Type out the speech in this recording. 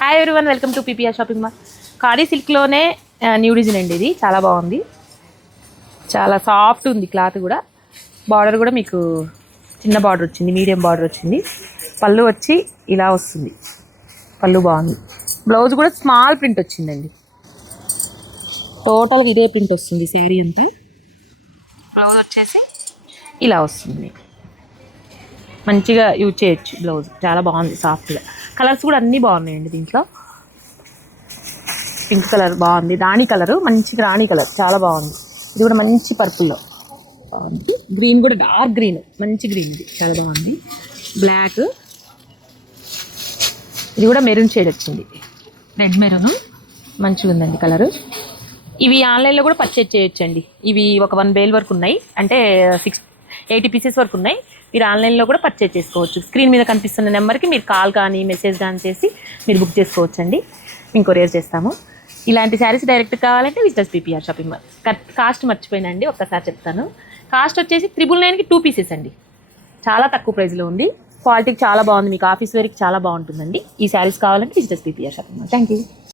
Hi everyone, welcome to PPR shopping mall. Khadi సిల్క్లోనే new design అండి. ఇది చాలా బాగుంది, చాలా సాఫ్ట్ ఉంది క్లాత్ కూడా. బార్డర్ కూడా మీకు చిన్న బార్డర్ వచ్చింది, మీడియం బార్డర్ వచ్చింది. పళ్ళు వచ్చి ఇలా వస్తుంది, పళ్ళు బాగుంది. బ్లౌజ్ కూడా స్మాల్ ప్రింట్ వచ్చిందండి. టోటల్ ఇదే ప్రింట్ వస్తుంది శారీ అంతా. బ్లౌజ్ వచ్చేసి ఇలా వస్తుంది, మంచిగా యూజ్ చేయొచ్చు. బ్లౌజ్ చాలా బాగుంది, సాఫ్ట్గా. కలర్స్ కూడా అన్నీ బాగున్నాయండి. దీంట్లో పింక్ కలర్ బాగుంది, రాణి కలరు, మంచిగా రాణి కలర్ చాలా బాగుంది. ఇది కూడా మంచి పర్పుల్లో బాగుంది. గ్రీన్ కూడా డార్క్ గ్రీన్, మంచి గ్రీన్, ఇది చాలా బాగుంది. బ్లాక్, ఇది కూడా మెరూన్ షేడ్ వచ్చింది, రెడ్ మెరూన్, మంచిగా ఉందండి కలరు. ఇవి ఆన్లైన్లో కూడా పర్చేజ్ చేయొచ్చండి. ఇవి ఒక 1 బేల్ వరకు ఉన్నాయి, అంటే 80 పీసెస్ వరకు ఉన్నాయి. మీరు ఆన్లైన్లో కూడా పర్చేజ్ చేసుకోవచ్చు. స్క్రీన్ మీద కనిపిస్తున్న నెంబర్కి మీరు కాల్ కానీ మెసేజ్ కానీ చేసి మీరు బుక్ చేసుకోవచ్చండి. మేము కొరియర్ చేస్తాము. ఇలాంటి శారీస్ డైరెక్ట్ కావాలంటే visitors PPR shopping mall. Cost మర్చిపోయినండి, ఒక్కసారి చెప్తాను. కాస్ట్ వచ్చేసి 999కి 2 పీసెస్ అండి. చాలా తక్కువ ప్రైస్లో ఉంది. క్వాలిటీకి చాలా బాగుంది, మీకు ఆఫీస్ వేర్కి చాలా బాగుంటుందండి. ఈ శారీస్ కావాలంటే visitors PPR shopping mall. Thank you.